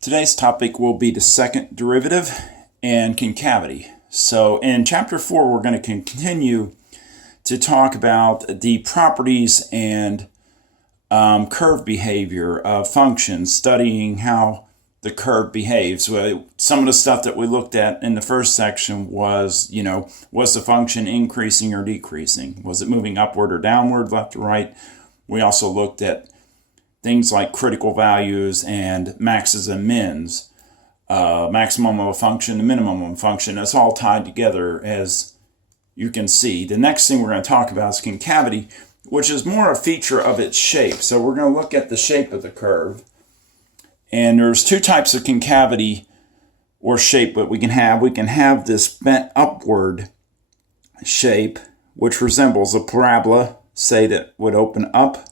Today's topic will be the second derivative and concavity. So in chapter 4, we're going to continue to talk about the properties and curve behavior of functions, studying how the curve behaves. Some of the stuff that we looked at in the first section was, was the function increasing or decreasing? Was it moving upward or downward, left or right? We also looked at things like critical values and maxes and mins, maximum of a function, the minimum of a function. That's all tied together, as you can see. The next thing we're going to talk about is concavity, which is more a feature of its shape. So we're going to look at the shape of the curve. And there's two types of concavity or shape that we can have. We can have this bent upward shape, which resembles a parabola, say, that would open up.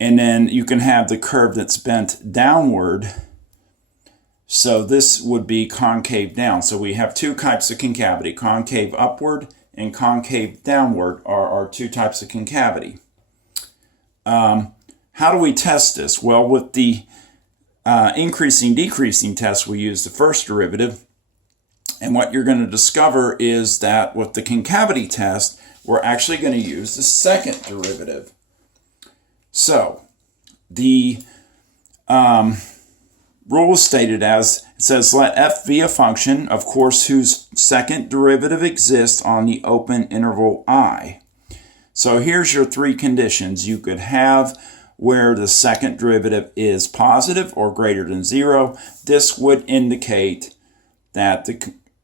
And then you can have the curve that's bent downward. So this would be concave down. So we have two types of concavity. Concave upward and concave downward are our two types of concavity. How do we test this? Well, with the increasing decreasing test, we use the first derivative. And what you're going to discover is that with the concavity test, we're actually going to use the second derivative. So the rule is stated as, it says, let f be a function, of course, whose second derivative exists on the open interval I. So here's your three conditions. You could have where the second derivative is positive or greater than 0. This would indicate that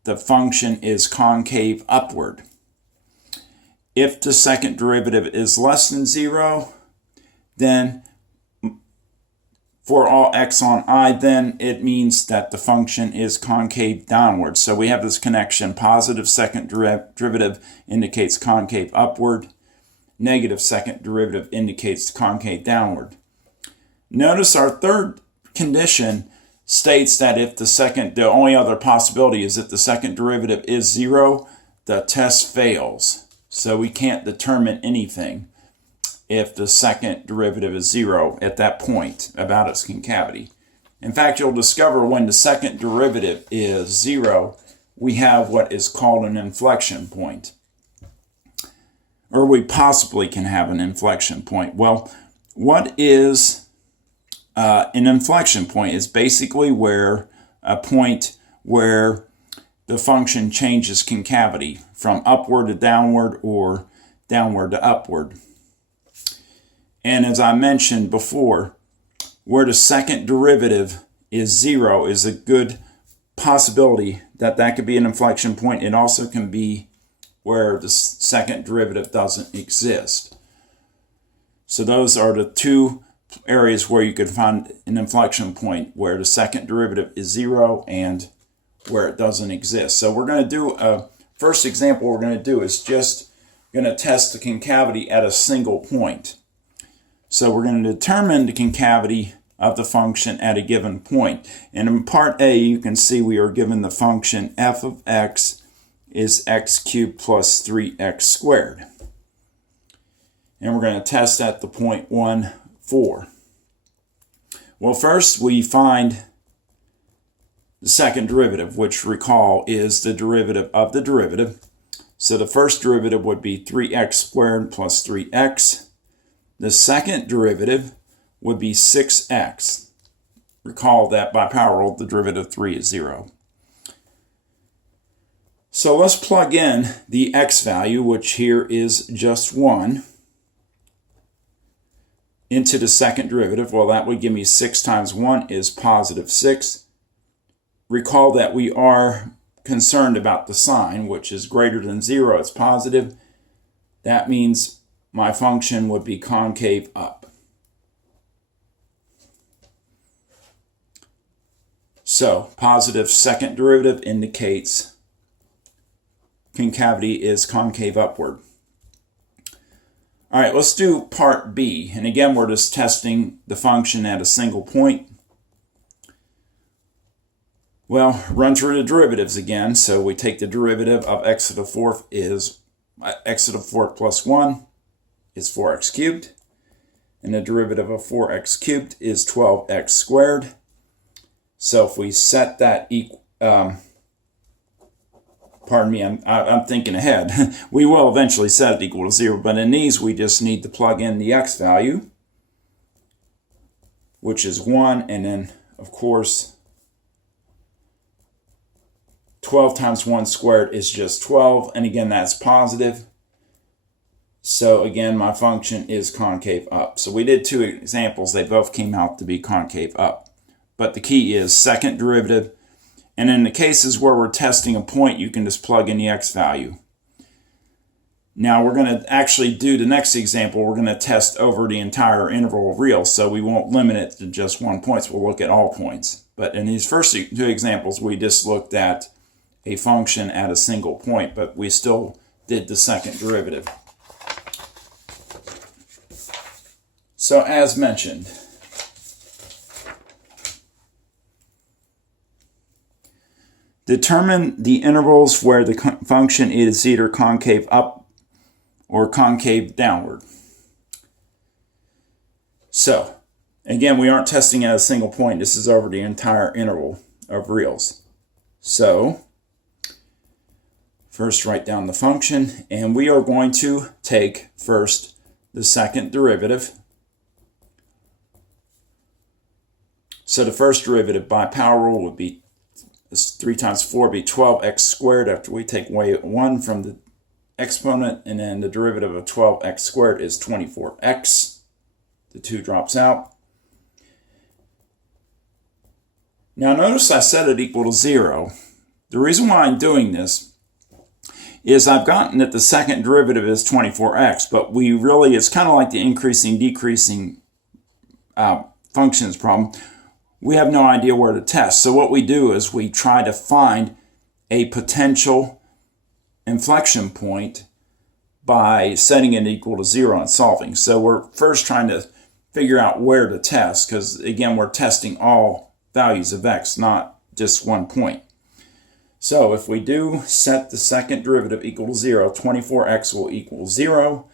the function is concave upward. If the second derivative is less than 0, then for all x on I, then it means that the function is concave downward. So we have this connection. Positive second derivative indicates concave upward. Negative second derivative indicates concave downward. Notice our third condition states that if the only other possibility is that the second derivative is 0, the test fails. So we can't determine anything if the second derivative is 0 at that point about its concavity. In fact, you'll discover when the second derivative is 0, we have what is called an inflection point. Or we possibly can have an inflection point. Well, what is an inflection point? Is basically where a point where the function changes concavity from upward to downward or downward to upward. And as I mentioned before, where the second derivative is 0 is a good possibility that could be an inflection point. It also can be where the second derivative doesn't exist. So those are the two areas where you could find an inflection point, where the second derivative is 0 and where it doesn't exist. So we're going to do a first example we're going to do is just going to test the concavity at a single point. So we're going to determine the concavity of the function at a given point. And in part A, you can see we are given the function f of x is x cubed plus 3x squared. And we're going to test at the point 1, 4. Well, first we find the second derivative, which, recall, is the derivative of the derivative. So the first derivative would be 3x squared plus 3x. The second derivative would be 6x. Recall that by power rule, the derivative of 3 is 0. So let's plug in the x value, which here is just 1, into the second derivative. Well, that would give me 6 times 1 is positive 6. Recall that we are concerned about the sign, which is greater than 0. It's positive. That means my function would be concave up. So positive second derivative indicates concavity is concave upward. All right, let's do part B. And again, we're just testing the function at a single point. Well, run through the derivatives again. So we take the derivative of x to the fourth is x to the fourth plus 1 is 4x cubed. And the derivative of 4x cubed is 12x squared. So if we set that pardon me, I'm thinking ahead. We will eventually set it equal to 0, but in these we just need to plug in the x value, which is 1, and then, of course, 12 times 1 squared is just 12, and again, that's positive. So again, my function is concave up. So we did 2 examples. They both came out to be concave up. But the key is second derivative. And in the cases where we're testing a point, you can just plug in the x value. Now we're going to actually do the next example. We're going to test over the entire interval of reals, so we won't limit it to just 1 point. So we'll look at all points. But in these first 2 examples, we just looked at a function at a single point, but we still did the second derivative. So as mentioned, determine the intervals where the function is either concave up or concave downward. So, again, we aren't testing at a single point. This is over the entire interval of reals. So, first write down the function, and we are going to take first the second derivative. So the first derivative by power rule would be 3 times 4 would be 12x squared after we take away 1 from the exponent, and then the derivative of 12x squared is 24x. The 2 drops out. Now notice I set it equal to 0. The reason why I'm doing this is I've gotten that the second derivative is 24x, but it's kind of like the increasing, decreasing functions problem. We have no idea where to test. So what we do is we try to find a potential inflection point by setting it equal to 0 and solving. So we're first trying to figure out where to test, because again, we're testing all values of x, not just 1 point. So if we do set the second derivative equal to 0, 24x will equal 0.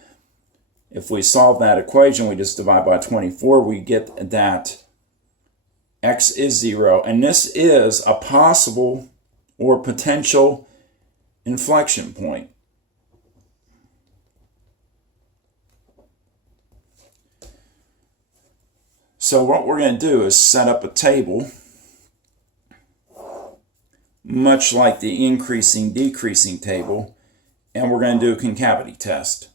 If we solve that equation, we just divide by 24, we get that x is 0, and this is a possible or potential inflection point. So what we're going to do is set up a table, much like the increasing, decreasing table, and we're going to do a concavity test.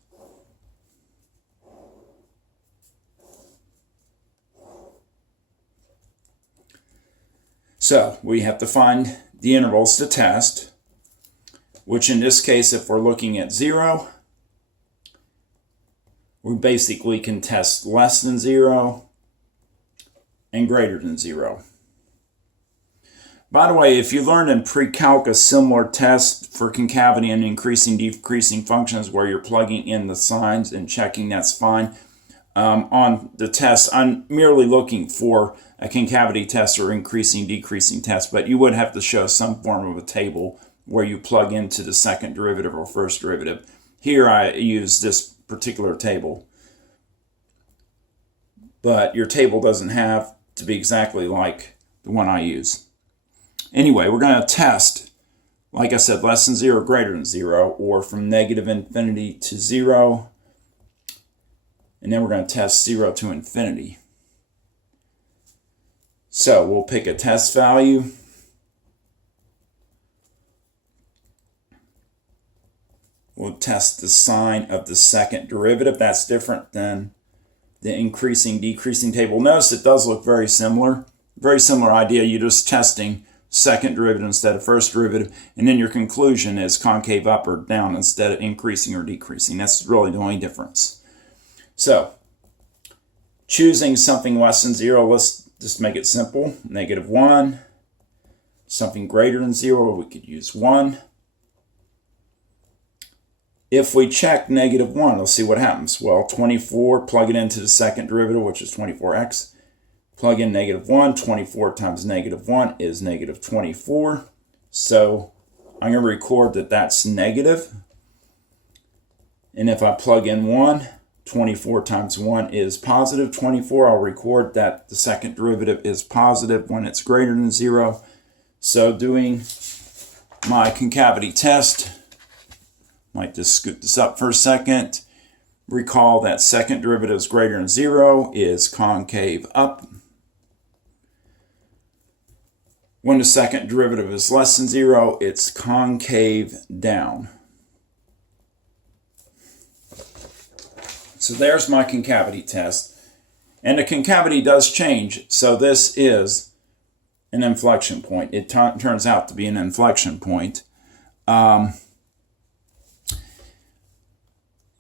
So we have to find the intervals to test, which in this case, if we're looking at 0, we basically can test less than 0 and greater than 0. By the way, if you learned in pre-calc a similar test for concavity and increasing, decreasing functions where you're plugging in the signs and checking, that's fine. On the test, I'm merely looking for a concavity test or increasing, decreasing test, but you would have to show some form of a table where you plug into the second derivative or first derivative. Here I use this particular table, but your table doesn't have to be exactly like the one I use. Anyway, we're going to test, like I said, less than 0, greater than 0, or from negative infinity to 0. And then we're going to test 0 to infinity. So we'll pick a test value. We'll test the sign of the second derivative. That's different than the increasing, decreasing table. Notice it does look very similar. Very similar idea. You're just testing second derivative instead of first derivative. And then your conclusion is concave up or down instead of increasing or decreasing. That's really the only difference. So, choosing something less than 0, let's just make it simple. -1. Something greater than 0, we could use 1. If we check -1, let's see what happens. Well, 24, plug it into the second derivative, which is 24x. Plug in -1. 24 times -1 is -24. So I'm going to record that that's negative. And if I plug in 1, 24 times 1 is positive 24. I'll record that the second derivative is positive when it's greater than 0. So doing my concavity test, I might just scoot this up for a second. Recall that second derivative is greater than 0 is concave up. When the second derivative is less than 0, it's concave down. So there's my concavity test. And the concavity does change, so this is an inflection point. It turns out to be an inflection point.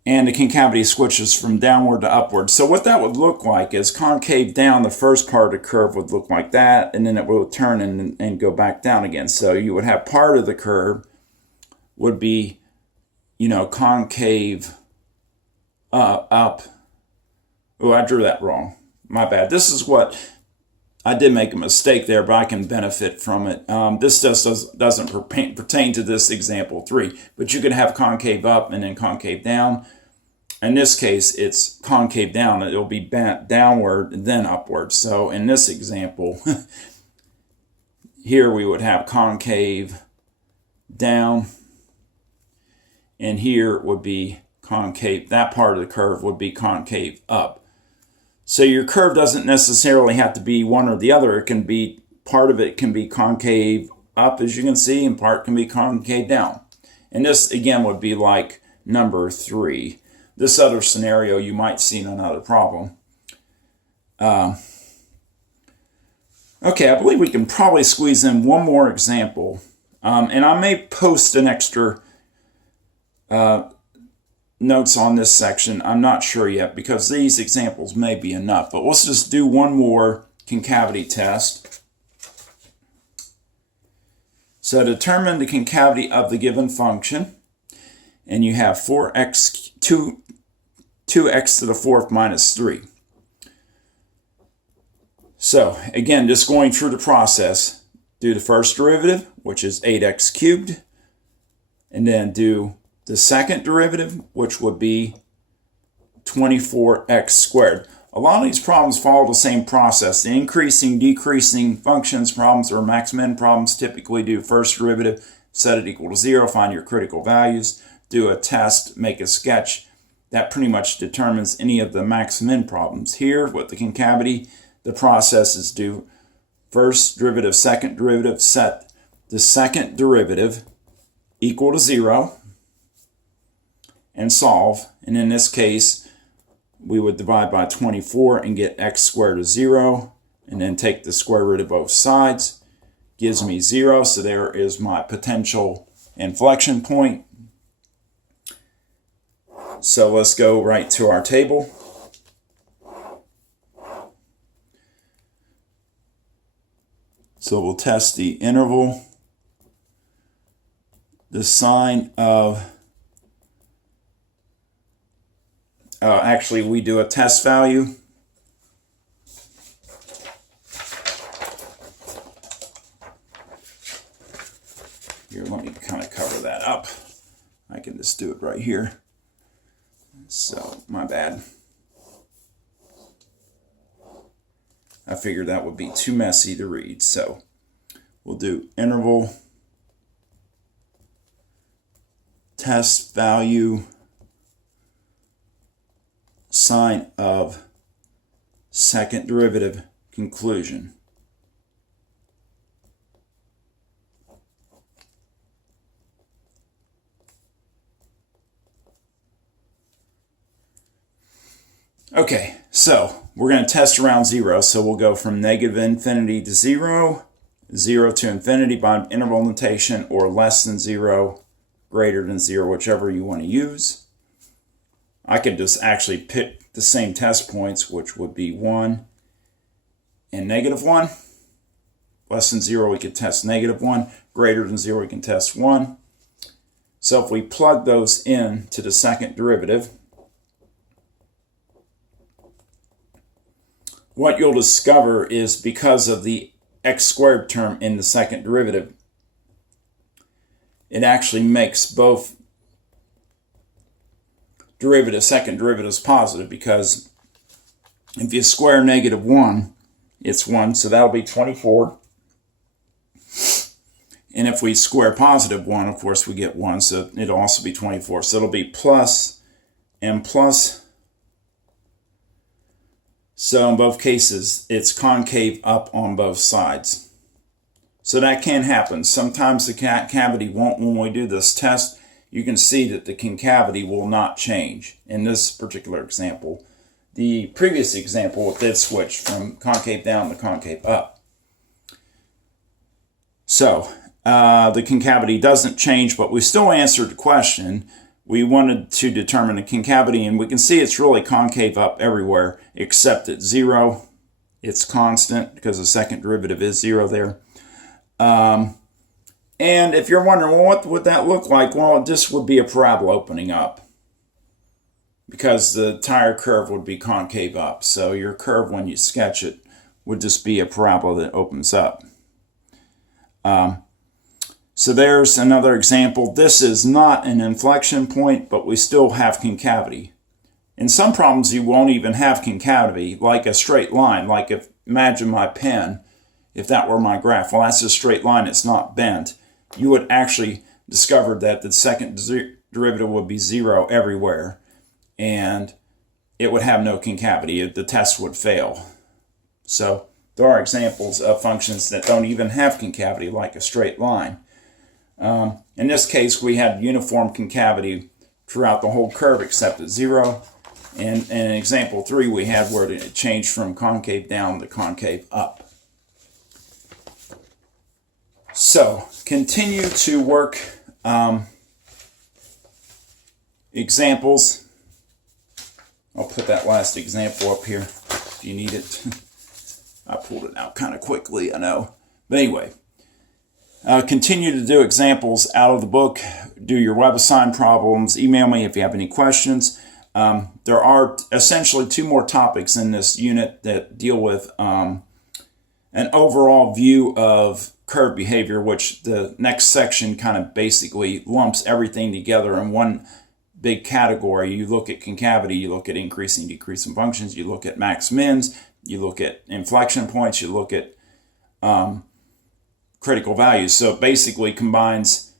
And the concavity switches from downward to upward. So what that would look like is concave down, the first part of the curve would look like that, and then it will turn and go back down again. So you would have part of the curve would be, concave up. Oh, I drew that wrong. My bad. This is what, I did make a mistake there, but I can benefit from it. This just doesn't pertain to this example 3, but you could have concave up and then concave down. In this case, it's concave down. It'll be bent downward and then upward. So in this example, here we would have concave down, and here would be concave. That part of the curve would be concave up. So your curve doesn't necessarily have to be one or the other. It can be, part of it can be concave up, as you can see, and part can be concave down. And this, again, would be like number 3. This other scenario you might see in another problem. Okay, I believe we can probably squeeze in one more example. And I may post an extra notes on this section. I'm not sure yet, because these examples may be enough. But let's just do one more concavity test. So determine the concavity of the given function. And you have 2x to the 4th minus 3. So again, just going through the process, do the first derivative, which is 8x cubed, and then do the second derivative, which would be 24x squared. A lot of these problems follow the same process. The increasing, decreasing functions problems or max-min problems typically do first derivative, set it equal to 0, find your critical values, do a test, make a sketch. That pretty much determines any of the max-min problems. Here, with the concavity, the process is do first derivative, second derivative, set the second derivative equal to 0, and solve. And in this case, we would divide by 24 and get x squared is 0, and then take the square root of both sides. Gives me 0, so there is my potential inflection point. So let's go right to our table. So we'll test the interval, the sine of, actually we do a test value. Here, let me kind of cover that up. I can just do it right here. So, my bad. I figured that would be too messy to read. So, we'll do interval, test value, sine of second derivative, conclusion. Okay, so we're going to test around 0. So we'll go from negative infinity to 0, 0 to infinity by interval notation, or less than 0, greater than 0, whichever you want to use. I could just actually pick the same test points, which would be 1 and negative 1. Less than 0, we could test negative 1. Greater than 0, we can test 1. So if we plug those in to the second derivative, what you'll discover is because of the x squared term in the second derivative, it actually makes both derivative, second derivative is positive, because if you square -1, it's 1, so that'll be 24. And if we square +1, of course, we get 1, so it'll also be 24. So it'll be plus and plus. So in both cases, it's concave up on both sides. So that can happen. Sometimes the cavity won't, when we do this test, you can see that the concavity will not change. In this particular example, the previous example, it did switch from concave down to concave up. So the concavity doesn't change, but we still answered the question. We wanted to determine the concavity, and we can see it's really concave up everywhere except at 0. It's constant because the second derivative is 0 there. And if you're wondering, well, what would that look like? Well, this would be a parabola opening up, because the entire curve would be concave up. So your curve, when you sketch it, would just be a parabola that opens up. So there's another example. This is not an inflection point, but we still have concavity. In some problems, you won't even have concavity, like a straight line. Like if, imagine my pen, if that were my graph. Well, that's a straight line, it's not bent. You would actually discover that the second derivative would be 0 everywhere, and it would have no concavity. The test would fail. So there are examples of functions that don't even have concavity, like a straight line. In this case, we had uniform concavity throughout the whole curve except at 0. And in example 3, we had where it changed from concave down to concave up. So continue to work examples. I'll put that last example up here if you need it. I pulled it out kind of quickly, I know. But anyway, continue to do examples out of the book. Do your WebAssign problems. Email me if you have any questions. There are essentially 2 more topics in this unit that deal with an overall view of curve behavior, which the next section kind of basically lumps everything together in one big category. You look at concavity, you look at increasing, decreasing functions, you look at max mins, you look at inflection points, you look at critical values. So it basically combines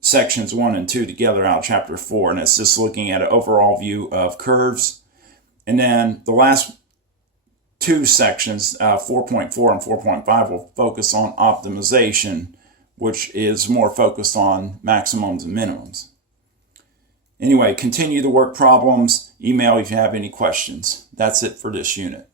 sections 1 and 2 together out of chapter 4, and it's just looking at an overall view of curves. And then the last 2 sections, 4.4 and 4.5, will focus on optimization, which is more focused on maximums and minimums. Anyway, continue to work problems. Email if you have any questions. That's it for this unit.